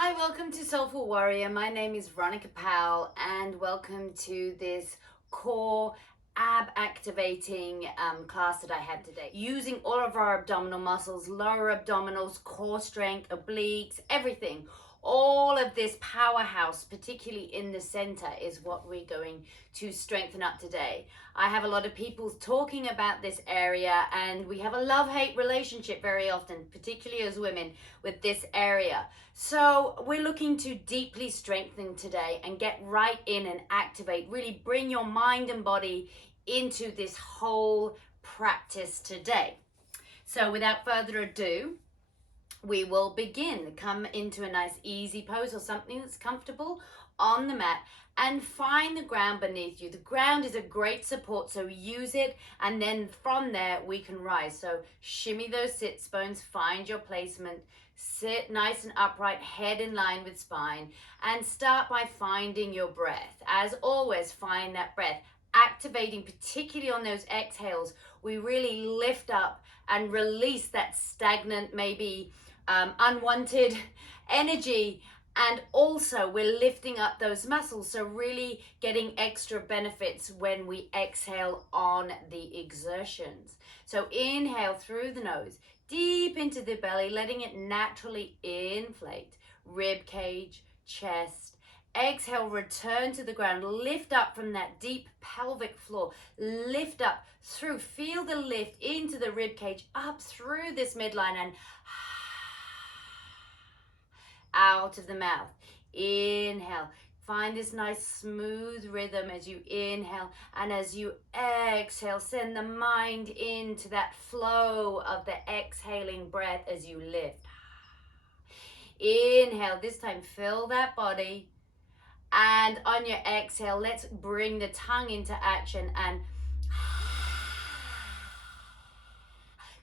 Hi, welcome to Soulful Warrior. My name is Veronica Powell, and welcome to this core ab activating class that I have today. Using all of our abdominal muscles, lower abdominals, core strength, obliques, everything. All of this powerhouse, particularly in the center, is what we're going to strengthen up today. I have a lot of people talking about this area, and we have a love-hate relationship very often, particularly as women, with this area. So we're looking to deeply strengthen today and get right in and activate, really bring your mind and body into this whole practice today. So without further ado, we will begin. Come into a nice easy pose or something that's comfortable on the mat and find the ground beneath you. The ground is a great support, so use it, and then from there we can rise. So shimmy those sits bones, find your placement, sit nice and upright, head in line with spine, and start by finding your breath. As always, find that breath, activating particularly on those exhales. We really lift up and release that stagnant, maybe unwanted energy, and also we're lifting up those muscles, so really getting extra benefits when we exhale on the exertions. So inhale through the nose, deep into the belly, letting it naturally inflate, rib cage, chest. Exhale, return to the ground, lift up from that deep pelvic floor, lift up through, feel the lift into the rib cage, up through this midline, and out of the mouth. Inhale. Find this nice smooth rhythm as you inhale, and as you exhale, send the mind into that flow of the exhaling breath as you lift. Inhale, this time fill that body, and on your exhale, let's bring the tongue into action and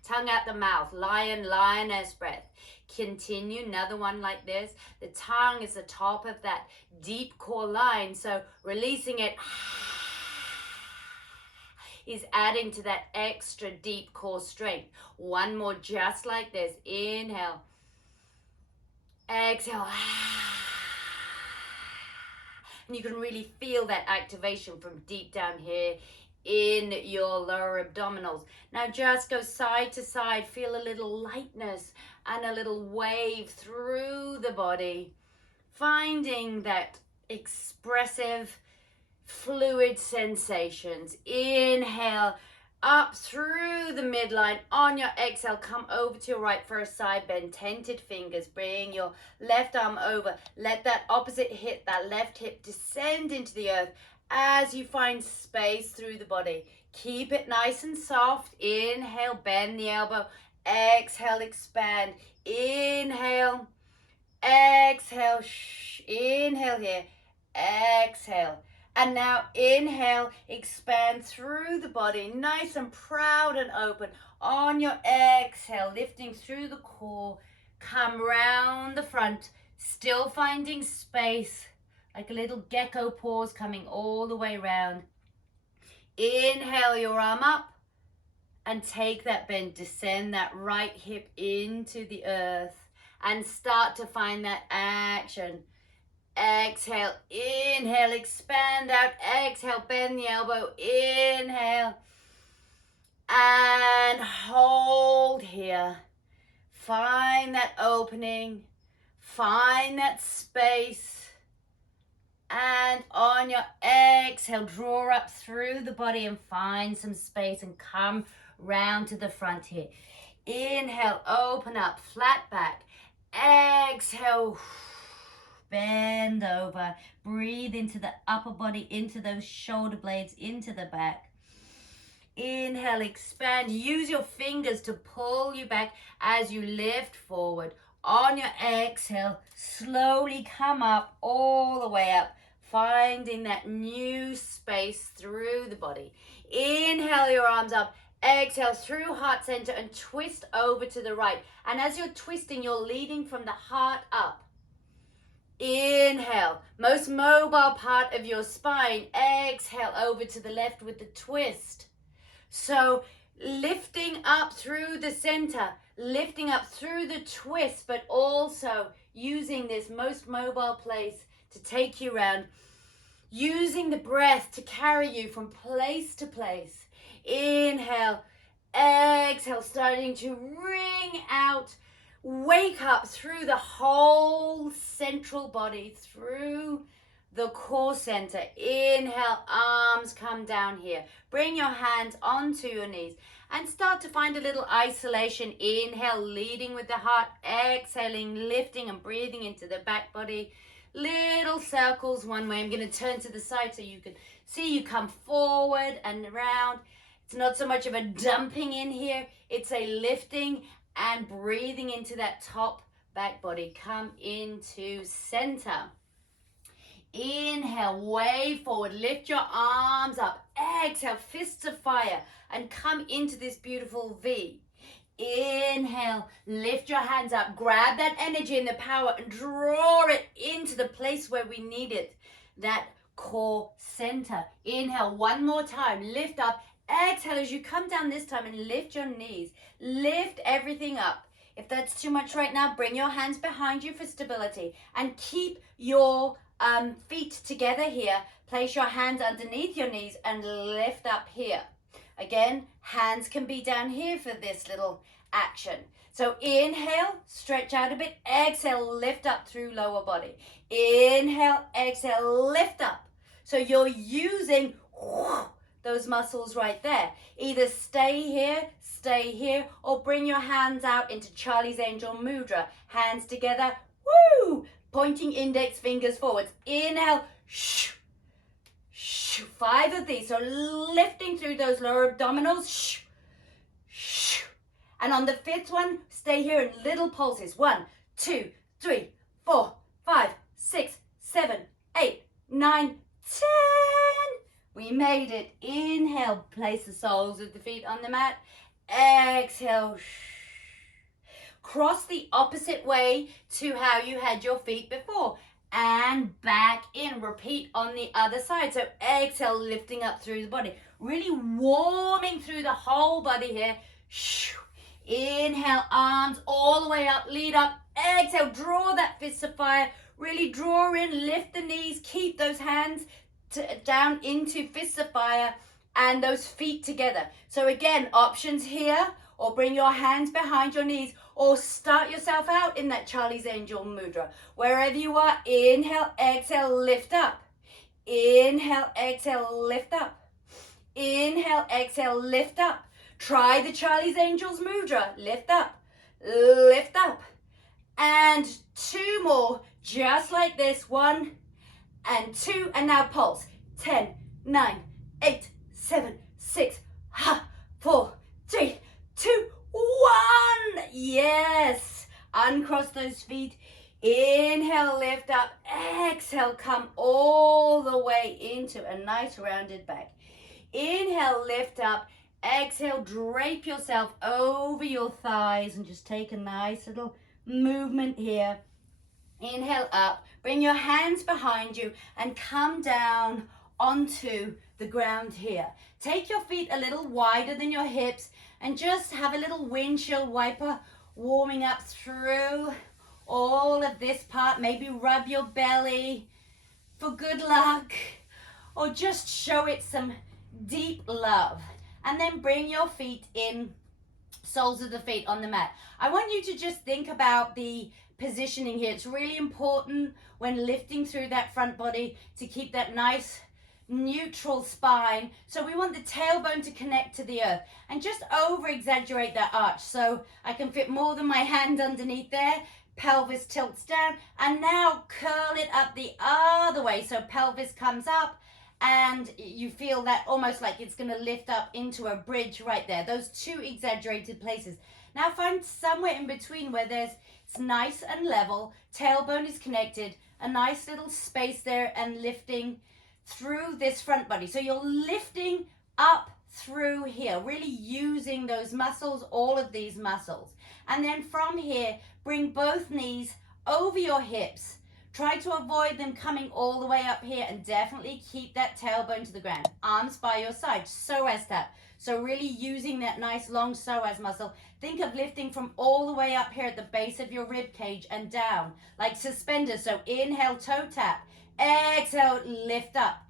tongue out the mouth, lion, lioness breath. Continue, another one like this. The tongue is the top of that deep core line, so releasing it is adding to that extra deep core strength. One more just like this. Inhale. Exhale. And you can really feel that activation from deep down here in your lower abdominals. Now just go side to side, feel a little lightness and a little wave through the body, finding that expressive fluid sensations. Inhale up through the midline. On your exhale, come over to your right for a side bend, tented fingers. Bring your left arm over, let that opposite hip, that left hip, descend into the earth as you find space through the body. Keep it nice and soft. Inhale, bend the elbow. Exhale, expand. Inhale, exhale, inhale here, exhale. And now inhale, expand through the body, nice and proud and open. On your exhale, lifting through the core, come round the front, still finding space, like a little gecko pause coming all the way round. Inhale your arm up and take that bend, descend that right hip into the earth and start to find that action. Exhale, inhale, expand out, exhale, bend the elbow, inhale, and hold here. Find that opening, find that space, and on your exhale, draw up through the body and find some space and come round to the front here. Inhale, open up, flat back, exhale, bend over, breathe into the upper body, into those shoulder blades, into the back. Inhale, expand, use your fingers to pull you back as you lift forward. On your exhale, slowly come up, all the way up, finding that new space through the body. Inhale your arms up, exhale through heart center and twist over to the right. And as you're twisting, you're leading from the heart up. Inhale, most mobile part of your spine. Exhale over to the left with the twist. So lifting up through the center, lifting up through the twist, but also using this most mobile place to take you around, using the breath to carry you from place to place. Inhale, exhale, starting to ring out. Wake up through the whole central body, through the core center. Inhale, arms come down here. Bring your hands onto your knees and start to find a little isolation. Inhale, leading with the heart. Exhaling, lifting and breathing into the back body. Little circles one way. I'm going to turn to the side so you can see you come forward and around. It's not so much of a dumping in here. It's a lifting and breathing into that top back body. Come into center. Inhale, way forward. Lift your arms up. Exhale, fists of fire and come into this beautiful V. Inhale, lift your hands up, grab that energy and the power and draw it into the place where we need it, that core center. Inhale, one more time, lift up. Exhale as you come down this time and lift your knees. Lift everything up. If that's too much right now, bring your hands behind you for stability and keep your feet together here. Place your hands underneath your knees and lift up here. Again, hands can be down here for this little action. So inhale, stretch out a bit. Exhale, lift up through lower body. Inhale, exhale, lift up. So you're using those muscles right there. Either stay here, or bring your hands out into Charlie's Angel Mudra. Hands together, woo! Pointing index fingers forwards. Inhale, shoo. 5 of these, so lifting through those lower abdominals. And on the 5th one, stay here in little pulses. 1, 2, 3, 4, 5, 6, 7, 8, 9, 10. We made it. Inhale, place the soles of the feet on the mat. Exhale. Cross the opposite way to how you had your feet before. And back in. Repeat on the other side. So exhale, lifting up through the body. Really warming through the whole body here. Inhale, arms all the way up, lead up. Exhale, draw that fist of fire. Really draw in, lift the knees. Keep those hands down into fists of fire and those feet together. So again, options here, or bring your hands behind your knees, or start yourself out in that Charlie's Angel Mudra. Wherever you are, inhale, exhale, lift up. Inhale, exhale, lift up. Inhale, exhale, lift up. Try the Charlie's Angels Mudra. Lift up, lift up. And 2 more, just like this. 1 and 2, and now pulse. 10, 9, 8, 7, 6, 4, 3, 2, 1. Yes. Uncross those feet. Inhale, lift up. Exhale, come all the way into a nice rounded back. Inhale, lift up. Exhale, drape yourself over your thighs and just take a nice little movement here. Inhale up. Bring your hands behind you and come down onto the ground here. Take your feet a little wider than your hips and just have a little windshield wiper warming up through all of this part. Maybe rub your belly for good luck, or just show it some deep love. And then bring your feet in, soles of the feet on the mat. I want you to just think about the positioning here. It's really important when lifting through that front body to keep that nice neutral spine. So we want the tailbone to connect to the earth and just over exaggerate that arch so I can fit more than my hand underneath there. Pelvis tilts down, and now curl it up the other way so pelvis comes up and you feel that almost like it's going to lift up into a bridge right there. Those 2 exaggerated places. Now find somewhere in between where it's nice and level, tailbone is connected, a nice little space there, and lifting through this front body. So you're lifting up through here, really using those muscles, all of these muscles. And then from here, bring both knees over your hips. Try to avoid them coming all the way up here, and definitely keep that tailbone to the ground. Arms by your side, psoas tap. So really using that nice long psoas muscle. Think of lifting from all the way up here at the base of your rib cage and down, like suspenders. So inhale, toe tap. Exhale, lift up.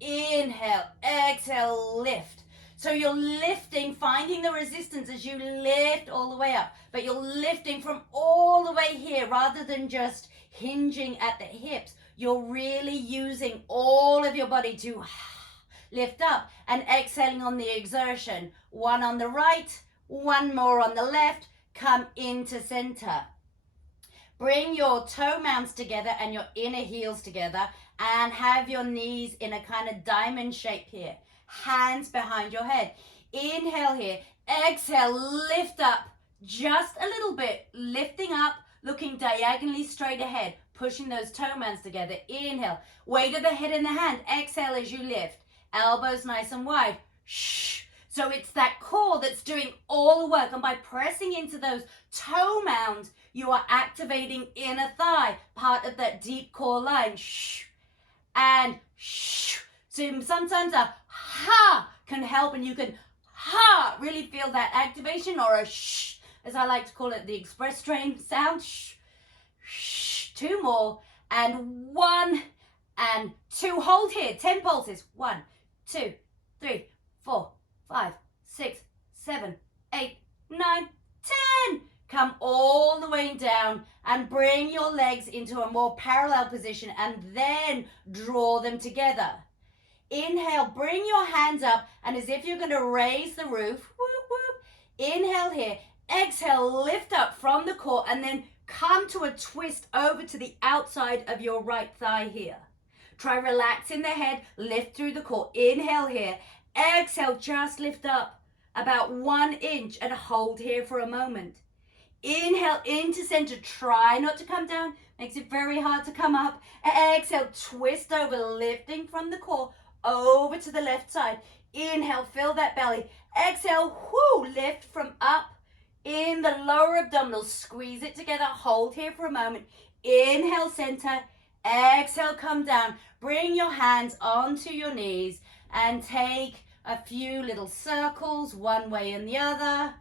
Inhale, exhale, lift. So you're lifting, finding the resistance as you lift all the way up. But you're lifting from all the way here rather than just hinging at the hips. You're really using all of your body to lift up and exhaling on the exertion. One on the right, one more on the left. Come into center. Bring your toe mounts together and your inner heels together and have your knees in a kind of diamond shape here. Hands behind your head. Inhale here. Exhale, lift up just a little bit. Lifting up, looking diagonally straight ahead. Pushing those toe mounts together. Inhale. Weight of the head in the hand. Exhale as you lift. Elbows nice and wide. Shh. So it's that core that's doing all the work. And by pressing into those toe mounds, you are activating inner thigh, part of that deep core line. Shh. And shh. So sometimes a ha can help, and you can ha really feel that activation, or a shh, as I like to call it, the express train sound. Shh. Shh. Two more. And one and two. Hold here. 10 pulses. 1, 2, 3, 4, 5, 6, 7, 8, 9, 10. Come all the way down and bring your legs into a more parallel position and then draw them together. Inhale, bring your hands up, and as if you're going to raise the roof, whoop, whoop. Inhale here. Exhale, lift up from the core and then come to a twist over to the outside of your right thigh here. Try relaxing the head, lift through the core. Inhale here. Exhale, just lift up about 1 inch and hold here for a moment. Inhale into center. Try not to come down. Makes it very hard to come up. Exhale, twist over, lifting from the core over to the left side. Inhale, fill that belly. Exhale, whoo, lift from up in the lower abdominals. Squeeze it together. Hold here for a moment. Inhale, center. Exhale, come down. Bring your hands onto your knees and take a few little circles, one way and the other.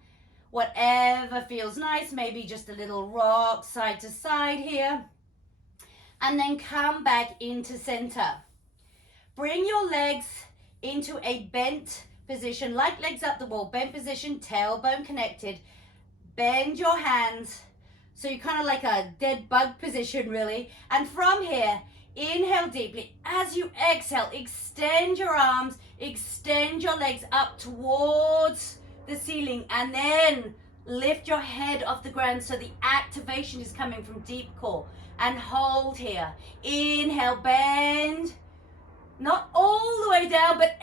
Whatever feels nice, maybe just a little rock side to side here. And then come back into center. Bring your legs into a bent position, like legs up the wall. Bent position, tailbone connected. Bend your hands. So you're kind of like a dead bug position, really. And from here, inhale deeply. As you exhale, extend your arms, extend your legs up towards the ceiling, and then lift your head off the ground so the activation is coming from deep core. And hold here. Inhale, bend. Not all the way down, but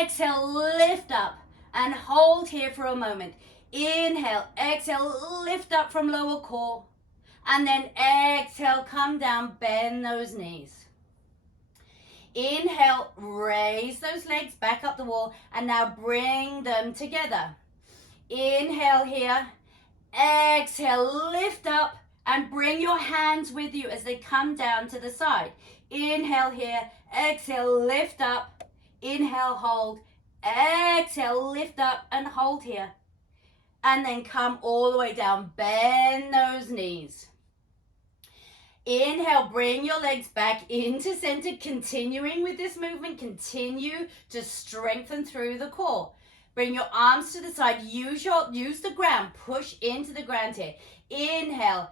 exhale, lift up. And hold here for a moment. Inhale, exhale, lift up from lower core. And then exhale, come down, bend those knees. Inhale, raise those legs back up the wall, and now bring them together. Inhale here, exhale, lift up, and bring your hands with you as they come down to the side. Inhale here, exhale, lift up, inhale, hold, exhale, lift up and hold here. And then come all the way down, bend those knees. Inhale, bring your legs back into center, continuing with this movement. Continue to strengthen through the core. Bring your arms to the side, use the ground, push into the ground here. Inhale,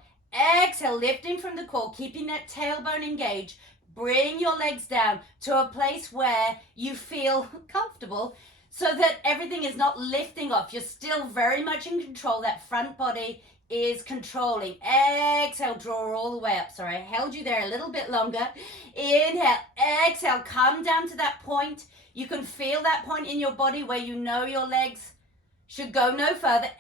exhale, lifting from the core, keeping that tailbone engaged. Bring your legs down to a place where you feel comfortable so that everything is not lifting off. You're still very much in control. That front body is controlling. Exhale, draw all the way up. Sorry, I held you there a little bit longer. Inhale, exhale, come down to that point. You can feel that point in your body where you know your legs should go no further.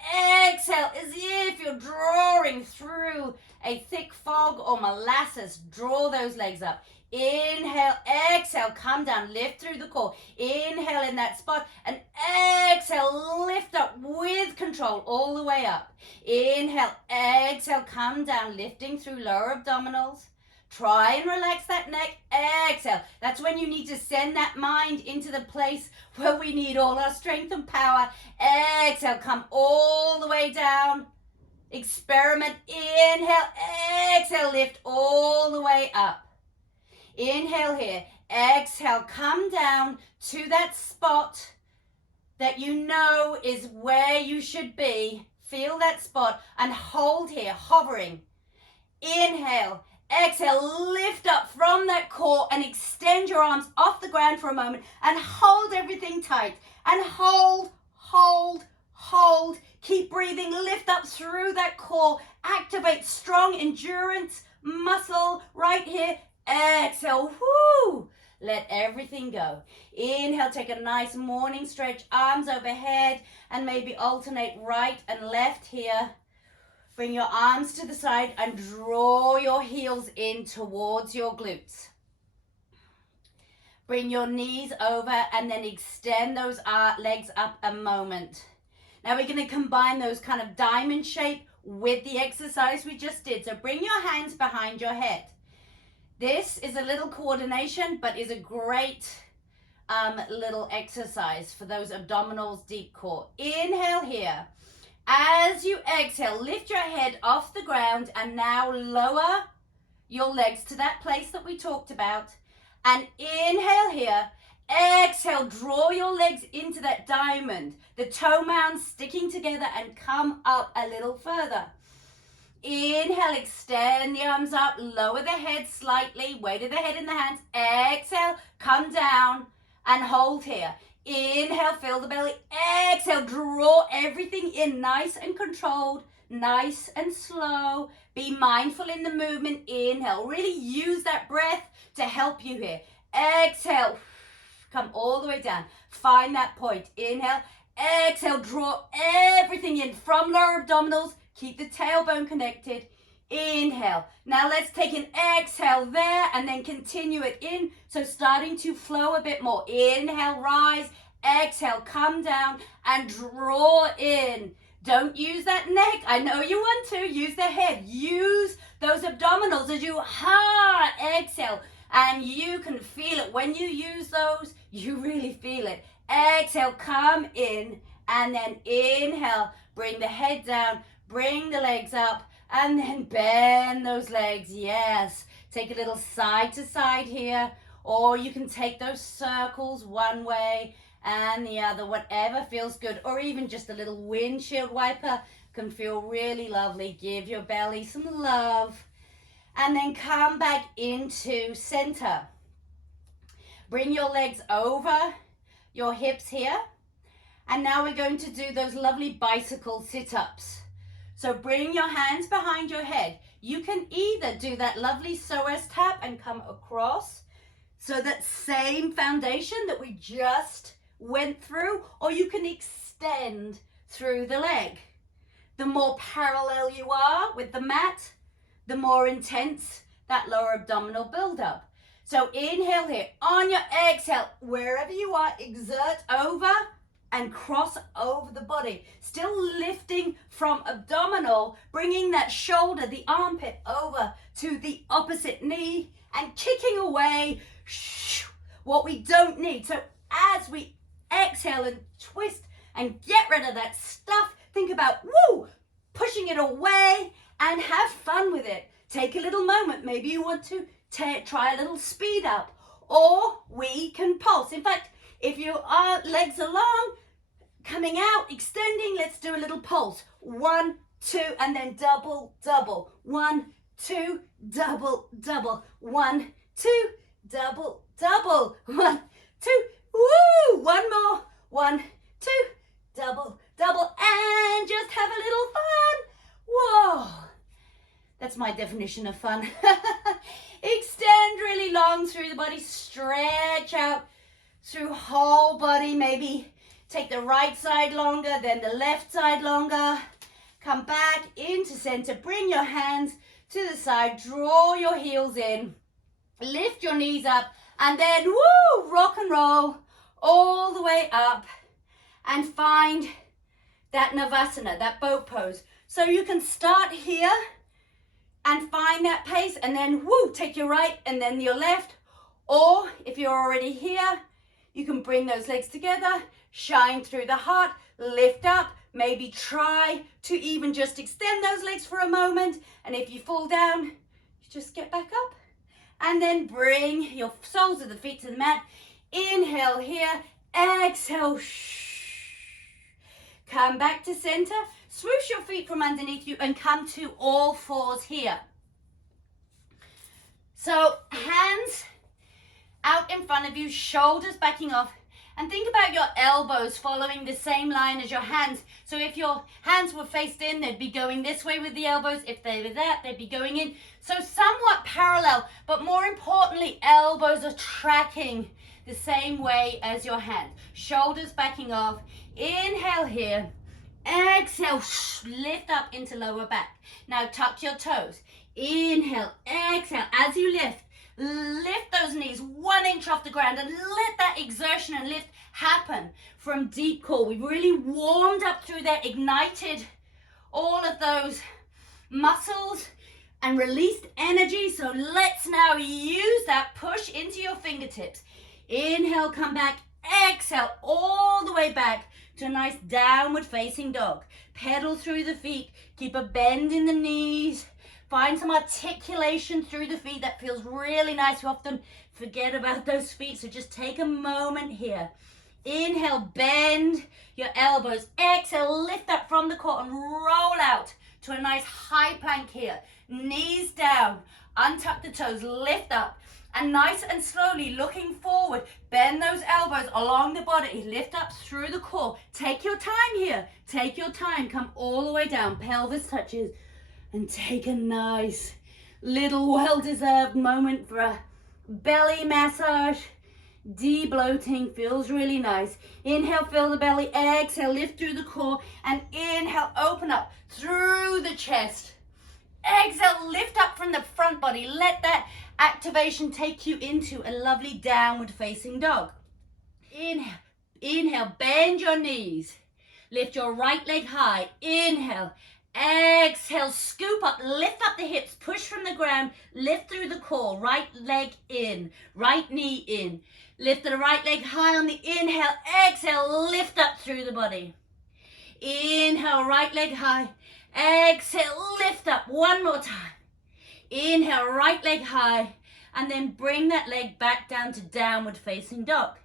Exhale, as if you're drawing through a thick fog or molasses. Draw those legs up. Inhale, exhale, come down, lift through the core. Inhale in that spot and exhale, lift up with control all the way up. Inhale, exhale, come down, lifting through lower abdominals. Try and relax that neck. Exhale. That's when you need to send that mind into the place where we need all our strength and power. Exhale. Come all the way down. Experiment. Inhale. Exhale. Lift all the way up. Inhale here. Exhale. Come down to that spot that you know is where you should be. Feel that spot and hold here, hovering. Inhale. Exhale, lift up from that core and extend your arms off the ground for a moment and hold everything tight. And hold, hold, hold. Keep breathing, lift up through that core. Activate strong endurance muscle right here. Exhale, whoo. Let everything go. Inhale, take a nice morning stretch, arms overhead, and maybe alternate right and left here. Bring your arms to the side and draw your heels in towards your glutes. Bring your knees over and then extend those legs up a moment. Now we're going to combine those kind of diamond shape with the exercise we just did. So bring your hands behind your head. This is a little coordination, but is a great little exercise for those abdominals, deep core. Inhale here. As you exhale, lift your head off the ground and now lower your legs to that place that we talked about. And inhale here. Exhale, draw your legs into that diamond. The toe mounds sticking together and come up a little further. Inhale, extend the arms up, lower the head slightly, weight of the head in the hands. Exhale, come down and hold here. Inhale, fill the belly. Exhale, draw everything in, nice and controlled, nice and slow. Be mindful in the movement. Inhale, really use that breath to help you here. Exhale, come all the way down. Find that point. Inhale, exhale, draw everything in from lower abdominals. Keep the tailbone connected. Inhale. Now let's take an exhale there and then continue it in. So starting to flow a bit more. Inhale, rise. Exhale, come down and draw in. Don't use that neck. I know you want to. Use the head. Use those abdominals as you exhale. And you can feel it. When you use those, you really feel it. Exhale, come in. And then inhale. Bring the head down. Bring the legs up. And then bend those legs. Yes. Take a little side to side here. Or you can take those circles one way and the other, whatever feels good. Or even just a little windshield wiper can feel really lovely. Give your belly some love. And then come back into center. Bring your legs over your hips here. And now we're going to do those lovely bicycle sit-ups. So bring your hands behind your head. You can either do that lovely psoas tap and come across. So that same foundation that we just went through, or you can extend through the leg. The more parallel you are with the mat, the more intense that lower abdominal buildup. So inhale here. On your exhale, wherever you are, exert over and cross over the body. Still lifting from abdominal, bringing that shoulder, the armpit over to the opposite knee and kicking away what we don't need. So as we exhale and twist and get rid of that stuff, think about pushing it away and have fun with it. Take a little moment. Maybe you want to try a little speed up, or we can pulse. In fact, if your legs are long, coming out, extending, let's do a little pulse. 1, 2, and then double, double. 1, 2, double, double. 1, 2, double, double. 1, 2, woo! One more. 1, 2, double, double. And just have a little fun. Whoa. That's my definition of fun. Extend really long through the body. Stretch out through whole body. Maybe take the right side longer, then the left side longer. Come back into center. Bring your hands to the side. Draw your heels in. Lift your knees up. And then, rock and roll all the way up. And find that Navasana, that boat pose. So you can start here. and find that pace, and then woo, take your right and then your left. Or if you're already here, you can bring those legs together, shine through the heart, lift up, maybe try to even just extend those legs for a moment. And if you fall down, you just get back up. And then bring your soles of the feet to the mat. Inhale here, exhale. Come back to center. Swoosh your feet from underneath you and come to all fours here. So hands out in front of you, shoulders backing off. And think about your elbows following the same line as your hands. So if your hands were faced in, they'd be going this way with the elbows. If they were that, they'd be going in. So somewhat parallel, but more importantly, elbows are tracking the same way as your hands. Shoulders backing off. Inhale here. Exhale, lift up into lower back. Now tuck your toes. Inhale, exhale. As you lift those knees 1 inch off the ground and let that exertion and lift happen from deep core. We've really warmed up through there, ignited all of those muscles and released energy. So let's now use that, push into your fingertips. Inhale, come back. Exhale, all the way back to a nice downward facing dog. Pedal through the feet, keep a bend in the knees. Find some articulation through the feet. That feels really nice. We often forget about those feet, so just take a moment here. Inhale, bend your elbows. Exhale, lift up from the core and roll out to a nice high plank here. Knees down, untuck the toes, lift up, and nice and slowly looking forward, bend those elbows along the body, lift up through the core. Take your time here. Take your time. Come all the way down. Pelvis touches. And take a nice little well-deserved moment for a belly massage. De-bloating, feels really nice. Inhale, fill the belly. Exhale, lift through the core. And inhale, open up through the chest. Exhale, lift up from the front body. Let that activation take you into a lovely downward facing dog. Inhale, bend your knees. Lift your right leg high. Inhale. Exhale, scoop up, lift up the hips, push from the ground, lift through the core, right leg in, right knee in. Lift the right leg high on the inhale, exhale, lift up through the body. Inhale, right leg high, exhale, lift up, one more time. Inhale, right leg high, and then bring that leg back down to downward facing dog.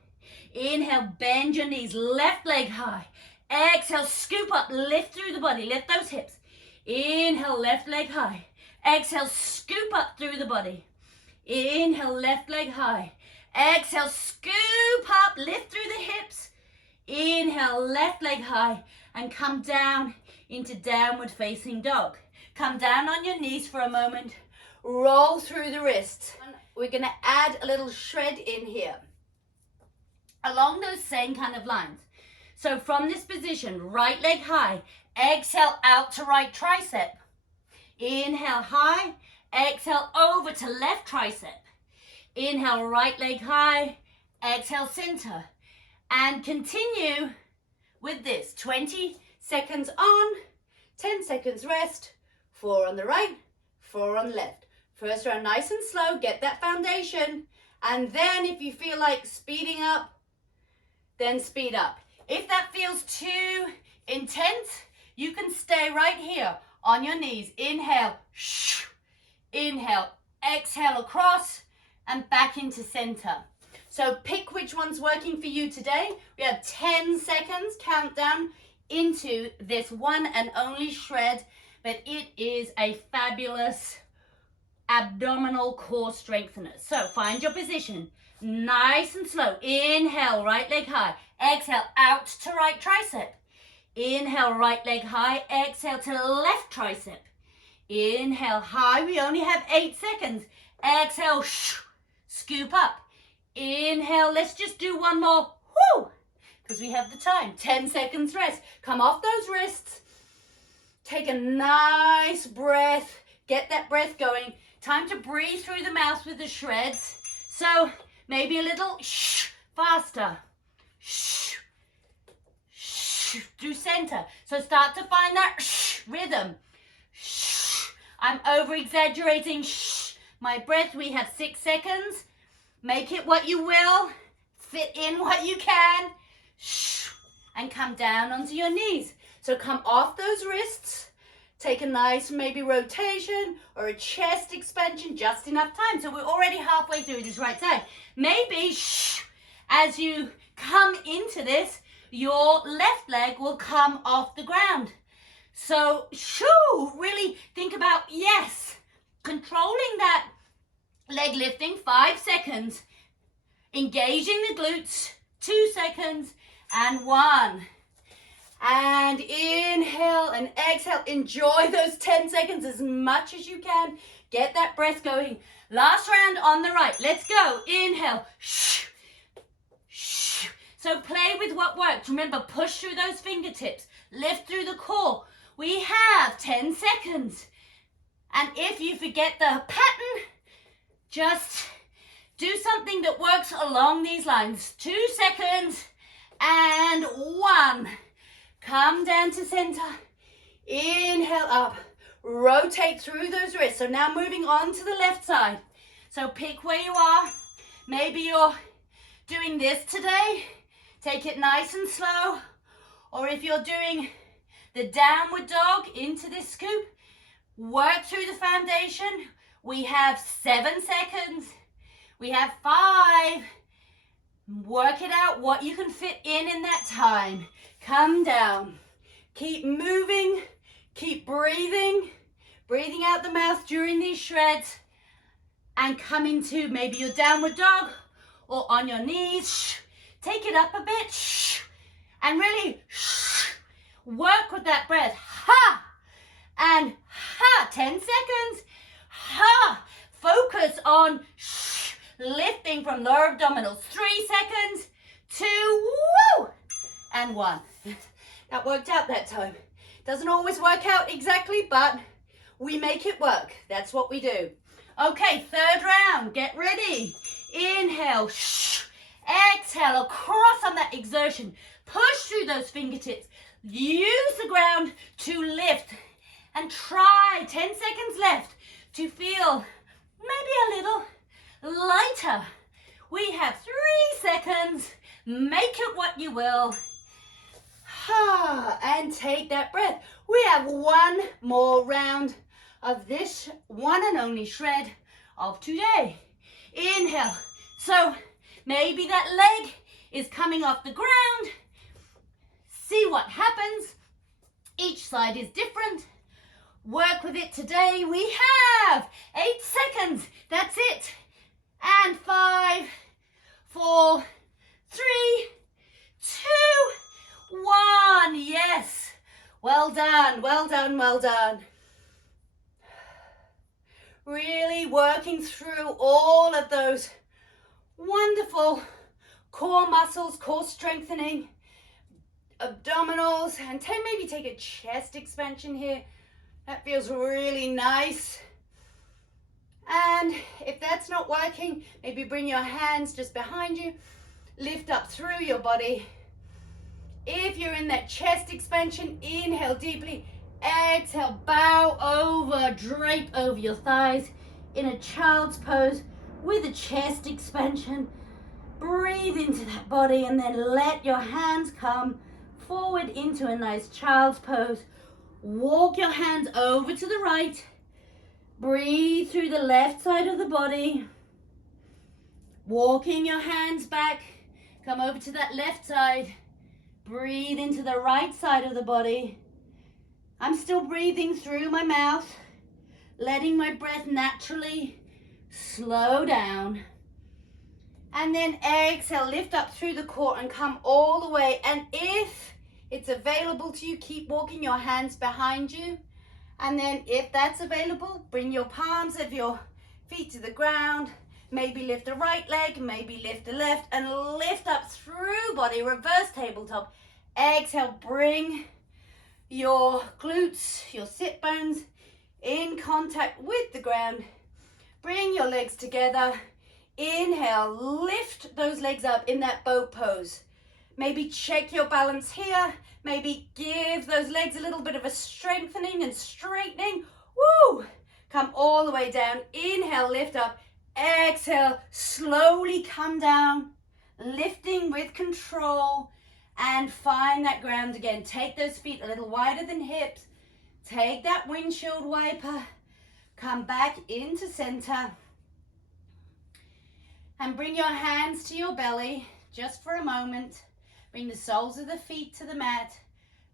Inhale, bend your knees, left leg high. Exhale, scoop up, lift through the body, lift those hips. Inhale, left leg high. Exhale, scoop up through the body. Inhale, left leg high. Exhale, scoop up, lift through the hips. Inhale, left leg high, and come down into downward facing dog. Come down on your knees for a moment. Roll through the wrists. We're going to add a little shred in here. Along those same kind of lines. So from this position, right leg high, exhale out to right tricep. Inhale high, exhale over to left tricep. Inhale right leg high, exhale center. And continue with this. 20 seconds on, 10 seconds rest. 4 on the right, 4 on the left. First round nice and slow, get that foundation. And then if you feel like speeding up, then speed up. If that feels too intense, you can stay right here on your knees. Inhale, inhale, exhale across and back into center. So pick which one's working for you today. We have 10 seconds countdown into this one and only shred, but it is a fabulous abdominal core strengthener. So find your position, nice and slow. Inhale, right leg high. Exhale, out to right tricep. Inhale, right leg high. Exhale to left tricep. Inhale, high. We only have 8 seconds. Exhale, scoop up. Inhale, let's just do one more. Woo! Because we have the time. 10 seconds rest. Come off those wrists. Take a nice breath. Get that breath going. Time to breathe through the mouth with the shreds. So maybe a little faster. Through center. So start to find that rhythm. I'm over exaggerating. Shh. My breath, we have 6 seconds. Make it what you will. Fit in what you can. Shh. And come down onto your knees. So come off those wrists. Take a nice maybe rotation or a chest expansion, just enough time. So we're already halfway through this right side. Maybe, shh, as you come into this, your left leg will come off the ground. So, shoo, really think about, yes, controlling that leg lifting, 5 seconds. Engaging the glutes, 2 seconds, and 1. And inhale and exhale. Enjoy those 10 seconds as much as you can. Get that breath going. Last round on the right. Let's go. Inhale. Shh. Shh. So play with what works. Remember, push through those fingertips. Lift through the core. We have 10 seconds. And if you forget the pattern, just do something that works along these lines. 2 seconds and 1. Come down to center. Inhale up. Rotate through those wrists. So now moving on to the left side. So pick where you are. Maybe you're doing this today. Take it nice and slow. Or if you're doing the downward dog into this scoop, work through the foundation. We have 7 seconds. We have 5. Work it out what you can fit in that time. Come down. Keep moving. Keep breathing. Breathing out the mouth during these shreds. And come into maybe your downward dog or on your knees. Take it up a bit. And really work with that breath. Ha! And ha! 10 seconds. Ha! Focus on lifting from lower abdominals. 3 seconds. 2. Woo! And 1. That worked out that time. Doesn't always work out exactly, but we make it work. That's what we do. Okay, third round. Get ready. Inhale. Exhale across on that exertion. Push through those fingertips. Use the ground to lift. And try, 10 seconds left, to feel maybe a little lighter. We have 3 seconds. Make it what you will. And take that breath. We have 1 more round of this one and only shred of today. Inhale. So maybe that leg is coming off the ground. See what happens. Each side is different. Work with it today. We have 8 seconds. That's it. And 5, 4, 3, 2, 1. Yes. Well done. Well done. Well done. Really working through all of those wonderful core muscles, core strengthening, abdominals, and maybe take a chest expansion here. That feels really nice. And if that's not working, maybe bring your hands just behind you. Lift up through your body. If you're in that chest expansion, inhale deeply. Exhale, bow over, drape over your thighs in a child's pose with a chest expansion. Breathe into that body and then let your hands come forward into a nice child's pose. Walk your hands over to the right. Breathe through the left side of the body. Walking your hands back. Come over to that left side. Breathe into the right side of the body. I'm still breathing through my mouth, letting my breath naturally slow down. And then exhale, lift up through the core and come all the way. And if it's available to you, keep walking your hands behind you. And then if that's available, bring your palms of your feet to the ground. Maybe lift the right leg, maybe lift the left, and lift up through body, reverse tabletop. Exhale, bring your glutes, your sit bones in contact with the ground. Bring your legs together. Inhale, lift those legs up in that boat pose. Maybe check your balance here. Maybe give those legs a little bit of a strengthening and straightening. Woo! Come all the way down. Inhale, lift up. Exhale, slowly come down. Lifting with control and find that ground again. Take those feet a little wider than hips. Take that windshield wiper. Come back into center. And bring your hands to your belly just for a moment. Bring the soles of the feet to the mat.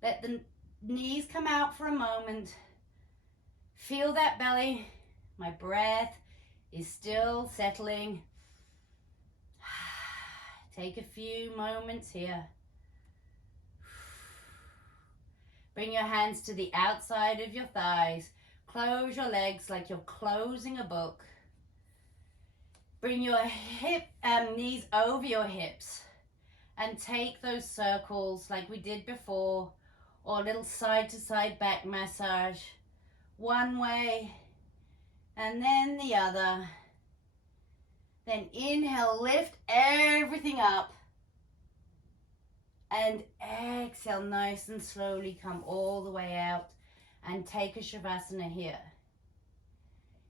Let the knees come out for a moment. Feel that belly. My breath is still settling. Take a few moments here. Bring your hands to the outside of your thighs. Close your legs like you're closing a book. Bring your knees over your hips and take those circles like we did before, or a little side to side back massage. One way and then the other. Then inhale, lift everything up. And exhale, nice and slowly come all the way out and take a Shavasana here.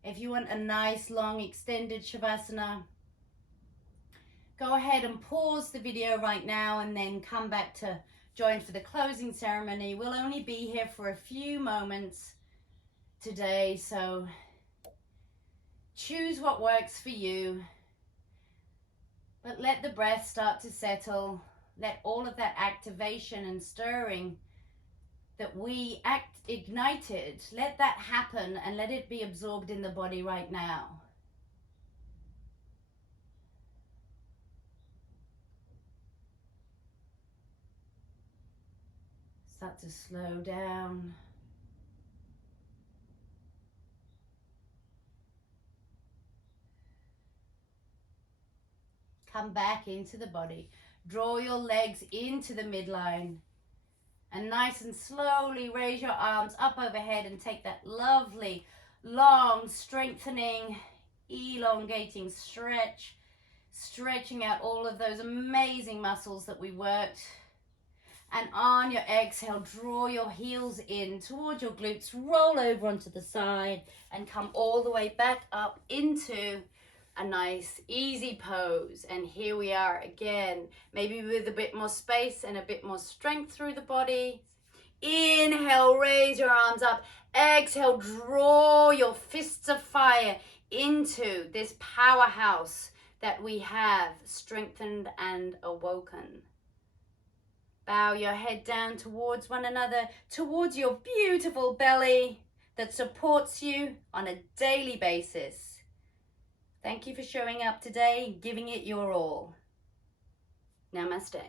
If you want a nice long extended Shavasana, go ahead and pause the video right now and then come back to join for the closing ceremony. We'll only be here for a few moments today, so choose what works for you. But let the breath start to settle. Let all of that activation and stirring that we ignited, let that happen and let it be absorbed in the body right now. Start to slow down. Come back into the body. Draw your legs into the midline. And nice and slowly raise your arms up overhead and take that lovely, long, strengthening, elongating stretch. Stretching out all of those amazing muscles that we worked. And on your exhale, draw your heels in towards your glutes. Roll over onto the side and come all the way back up into a nice easy pose. And here we are again, maybe with a bit more space and a bit more strength through the body. Inhale, raise your arms up. Exhale, draw your fists of fire into this powerhouse that we have strengthened and awoken. Bow your head down towards one another, towards your beautiful belly that supports you on a daily basis. Thank you for showing up today, giving it your all. Namaste.